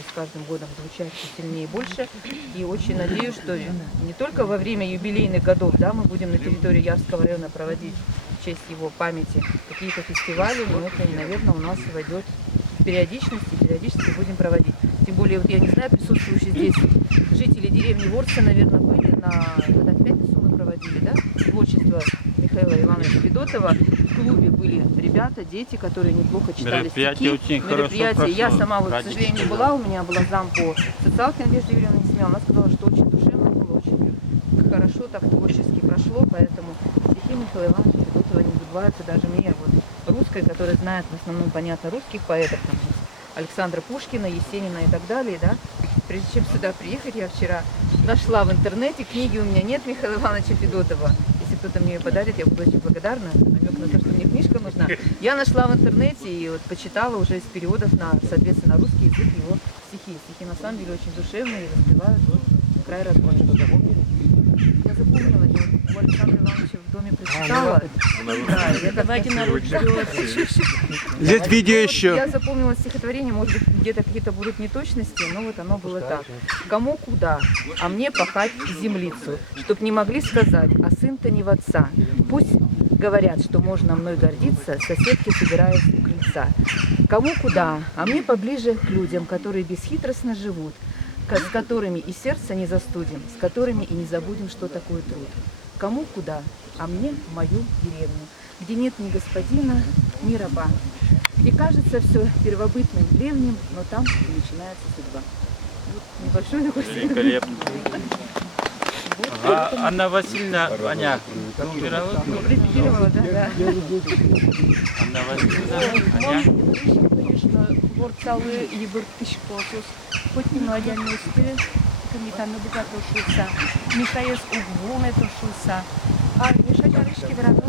с каждым годом звучать все сильнее и больше. И очень надеюсь, что не только во время юбилейных годов, да, мы будем на территории Ярского района проводить в честь его памяти какие-то фестивали, но это, наверное, у нас войдет в периодичность, и периодически будем проводить. Тем более, вот я не знаю, присутствующие здесь жители деревни Ворцы, наверное, были когда в пятницу мы проводили, да, творчество Михаила Ивановича Федотова. В клубе были ребята, дети, которые неплохо читали стихи. Очень Мероприятие. Я сама, вот, к Радик сожалению, не сказал. была, у меня была зам по социалке Надежда Юрьевна Несмея. Она сказала, что очень душевно было, очень хорошо, так творчески прошло, поэтому стихи Михаила Ивановича Федотова не забываются даже мне, вот, русской, которая знает в основном, понятно, русских поэтов, там, Александра Пушкина, Есенина и так далее, да. Прежде чем сюда приехать, я вчера нашла в интернете, книги у меня нет Михаила Ивановича Федотова. Если кто-то мне ее подарит, я буду очень благодарна. Намек на то, что мне книжка нужна. Я нашла в интернете и вот почитала уже из переводов на, соответственно, русский язык его стихи. Стихи на самом деле очень душевные и воспевают край родной. Я запомнила, я у Александра Ивановича в доме прочитала. Да, я давайте на русском. Здесь видео еще. Я запомнила стихотворение, может быть, где-то какие-то будут неточности, но вот оно было так. Кому куда, а мне пахать землицу, чтоб не могли сказать, а сын-то не в отца. Пусть говорят, что можно мной гордиться, соседки собирают у крыльца. Кому куда, а мне поближе к людям, которые бесхитростно живут, с которыми и сердце не застудим, с которыми и не забудем, что такое труд. Кому куда, а мне в мою деревню, где нет ни господина, ни раба, где кажется все первобытным, древним, но там и начинается судьба. Вот небольшой такой Великолепно. А Анна Васильевна, Аня, репетировала? репетировала, да. Анна Васильевна, Аня. Борцалы и бортышко, хоть не младяне успели, комитан набуга трошился, Мишаес угвоме трошился, а Миша Чарышки врага.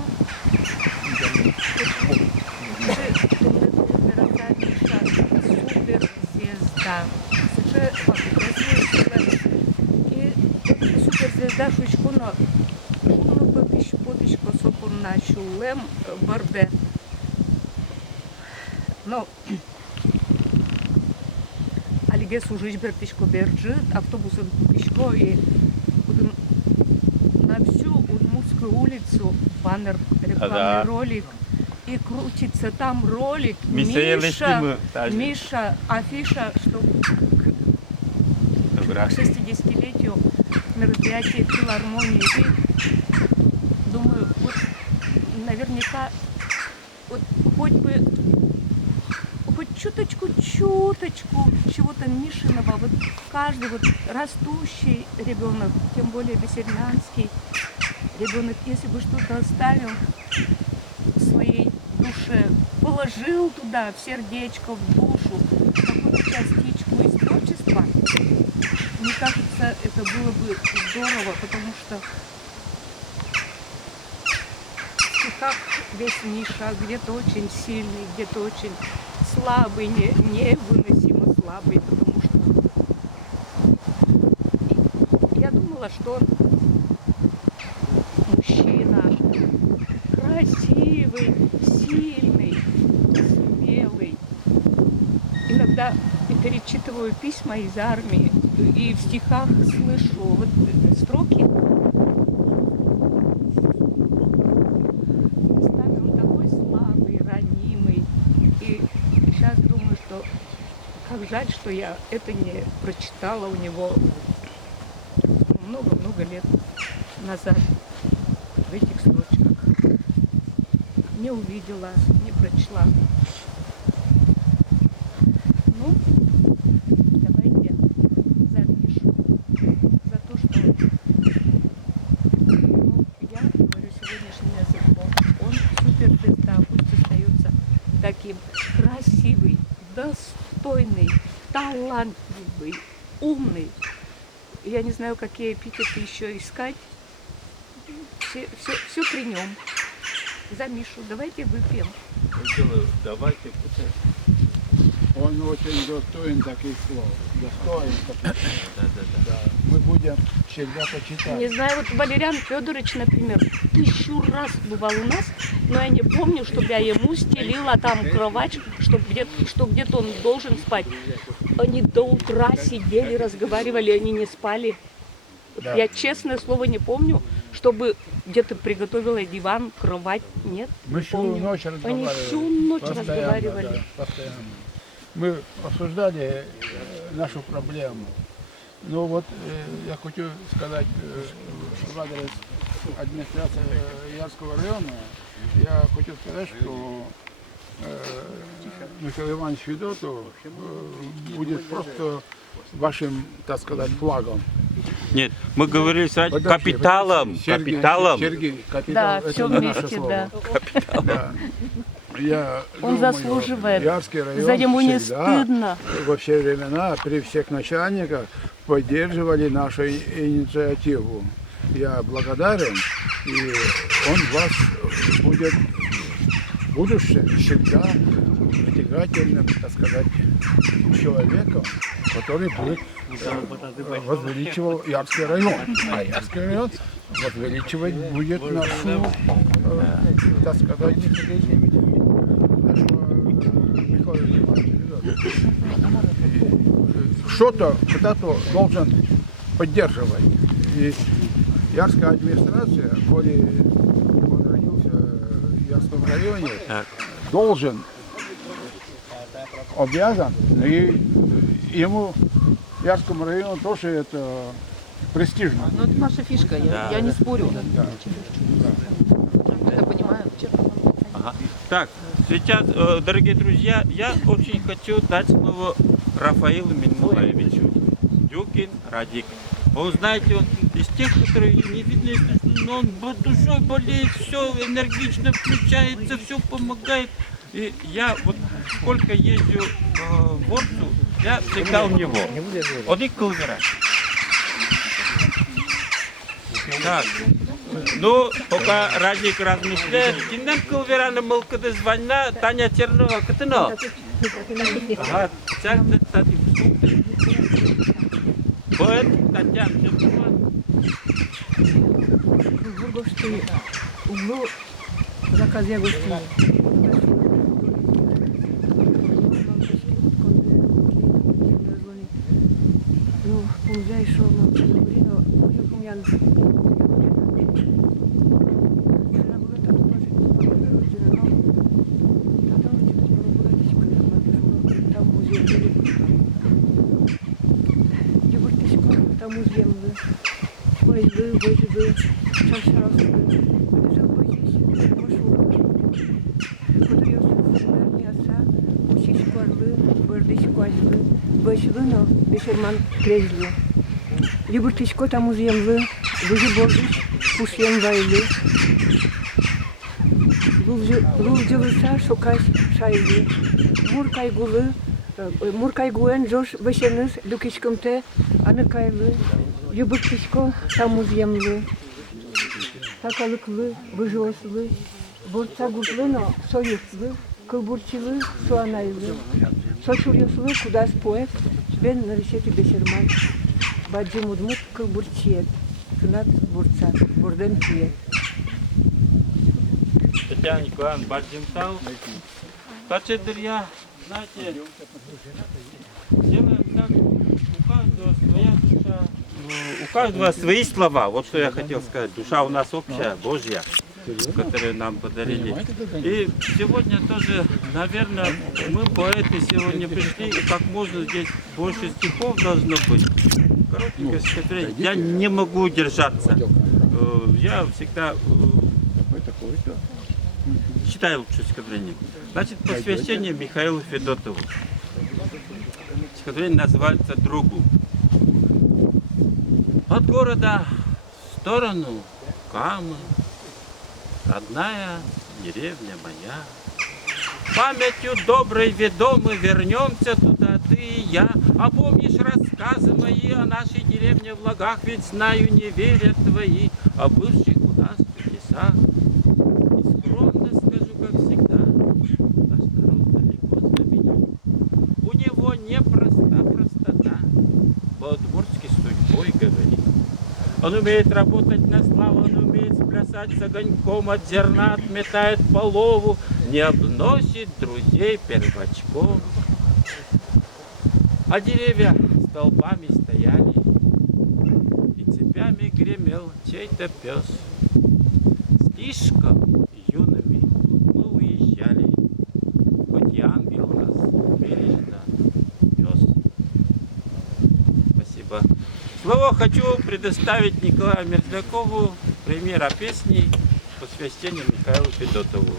Суперзвезда. И суперзвезда Шучкуно, Шуно потышко сопурна Шулем Барбе. Но Алиге служить бертышко берджит, автобусом пешко и на всю Удмуртскую улицу баннер, рекламный ролик. И крутится там ролик Миша, афиша, что к 60-летию мероприятия филармонии. И думаю, вот наверняка вот хоть чуточку чего-то Мишиного, вот каждый вот растущий ребенок, тем более бессермянский ребенок, если бы что-то оставил в своей душе, положил туда в сердечко, в душу какую-то частичку из творчества, мне кажется, это было бы здорово, потому что в стихах весь Миша где-то очень сильный, где-то очень слабый, невыносимо слабый, потому что я думала, что он мужчина красивый, сильный, смелый. Иногда перечитываю письма из армии и в стихах слышу вот строки. Местами он такой слабый, ранимый. И сейчас думаю, что как жаль, что я это не прочитала у него много-много лет назад в этих строчках. Не увидела, не прочла. Ну, давайте запишу за то, что я говорю сегодняшним языком. Он суперзвезда, пусть остается таким красивый, достойный, талантливый, умный. Я не знаю, какие эпитеты еще искать. Все при нем. За Мишу. Давайте выпьем. Давайте. Он очень достоин таких слов. Достоин таких слов. Да. Мы будем всегда почитать. Не знаю, вот Валериан Федорович, например, 1000 раз бывал у нас, но я не помню, чтобы я ему стелила там кровать, что где-то он должен спать. они до утра сидели, разговаривали, они не спали. Да. Я, честное слово, не помню, чтобы где-то приготовила диван, кровать. Нет, Мы не всю помню. ночь Они разговаривали. всю ночь Постоянно, разговаривали. да, постоянно. Мы обсуждали нашу проблему. Ну вот я хочу сказать в адрес администрации Ярского района, я хочу сказать, что Михаил Иванович Федотов будет просто вашим, так сказать, флагом. Нет, мы говорили сразу Подожди, капиталом. Сергей, Капиталом. Сергей, капитал, Да, это все не наше вместе, слово. да. Да. Я Он думаю, заслуживает. Ярский район За него не всегда, стыдно. во все времена, при всех начальниках, поддерживали нашу инициативу. Я благодарен, и он вас будет в будущем всегда притягательным, так сказать, человеком, который будет возвеличивал Ярский район. А Ярский район возвеличивать будет нашу, так сказать, Михаила Ивановича. Что-то кто-то должен поддерживать. И Ярская администрация, коли он родился в Ярском районе, Так. должен, обязан, и ему, Ярскому району, тоже это престижно. Ну, это наша фишка, я не спорю. Это понимаю. Ага. Так, сейчас, дорогие друзья, я очень хочу дать слово Рафаилу Минмулаевичу. Дюкин Радик. Он, знаете, он из тех, которые не видно, но он душой болеет, все энергично включается, все помогает. И я вот сколько езжу в Орцу, я всегда у него. Он и Кылвера. Так. Ну, пока Радик размышляет, Киндам Кылверана Мылкыды звонна, Таня Чернова, Катыно. Ага, царь Тати Псуты. Поэт Татьяна Чернова. Бургошты, углу заказ я гостиниц. Ну, помогай, что нам говорила, я помню. Там музей, ой, вы, шаршавы, жил бы здесь, маршрут. Кудырёвский отца, учичку орлы, бардычку озлы, бэчлыно, бешерман крезлы. Любыртычко там музеемлы, выжи бордыч, пушьем вайлы. Лулжылыса шукаш шайлы. Муркайгуэн жош бешеныз люкичкымте аныкайлы. Любыртычко там музеемлы. Такалыклы, выжослы. Борца гуртлыно, союзлы, кылбурчылы, суанайлы. Сочурьослы, кудас поэт, бен нарисети бешерман. Баджи мудмут кылбурчиет. Тунат борца, борден пиет. Татьяна Николаевна Баджимтал. Значит, друзья, знаете, делаем так, у каждого своя душа, у каждого свои слова. Вот что я хотел сказать. Душа у нас общая, Божья, которую нам подарили. И сегодня тоже, наверное, мы поэты сегодня пришли, и как можно здесь больше стихов должно быть. Коротенькое стихотворение. Я не могу удержаться. Я всегда читаю лучше стихотворение. Значит, посвящение Михаилу Федотову. Стихотворение называется «Другу». От города в сторону Камы, родная деревня моя. Памятью доброй ведомы вернемся туда ты и я. А помнишь рассказы мои о нашей деревне в Лагах? Ведь знаю, не верят твои о бывших у нас чудесах. И скромно скажу, как всегда, наш народ далеко знаменит. У него непроста простота, по-удмуртски судьбой говорит. Он умеет работать на славу, он умеет сплясать с огоньком, от зерна отметает полову, не обносит друзей первачком. А деревья столбами стояли, и цепями гремел чей-то пес. Слишком юными мы уезжали, хоть и ангел нас бережно нес. Спасибо. Слово хочу предоставить Николаю Мерзлякову, премьера песни, посвящению Михаилу Федотову.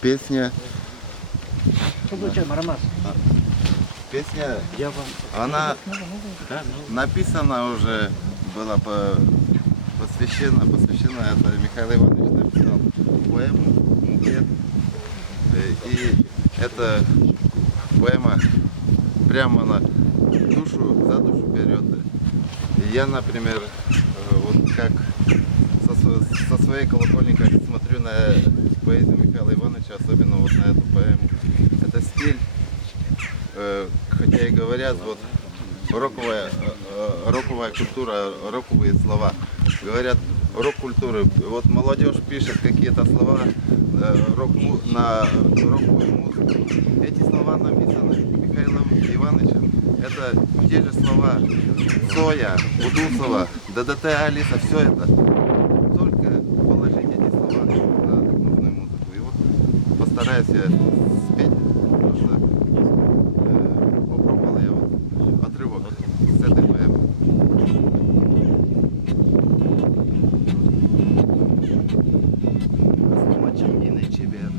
Песня. Песня, Я вам... она Да, ну, написана уже, была посвящена это Михаил Иванович написал поэму «Мукет». И эта поэма прямо на душу, за душу берет. И я, например, вот как со своей колокольни, как смотрю на поэзию Михаила Ивановича, особенно вот на эту поэму. Это стиль, хотя и говорят, вот роковая культура, роковые слова. Говорят, рок-культуры. Вот молодежь пишет какие-то слова на роковую музыку. Эти слова написаны Михаилом Ивановичем. Это те же слова Цоя, Удусова, ДДТ, Алиса, все это. Только положить эти слова на нужную музыку. И вот постараюсь я спеть, потому что попробовал я вот отрывок с этой поэмы. Смачені не чебер,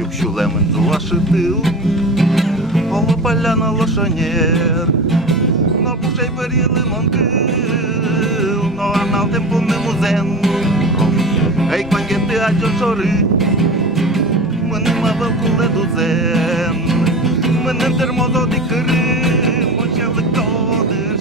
якщо лемен злашитив, коло поляна лошанєр, на бушей бері лимонкил, но а на темпу не музен. Ей, квангети, а джоншори, мене мавел куле дузен, мене термозоди кирим, ще лекодир,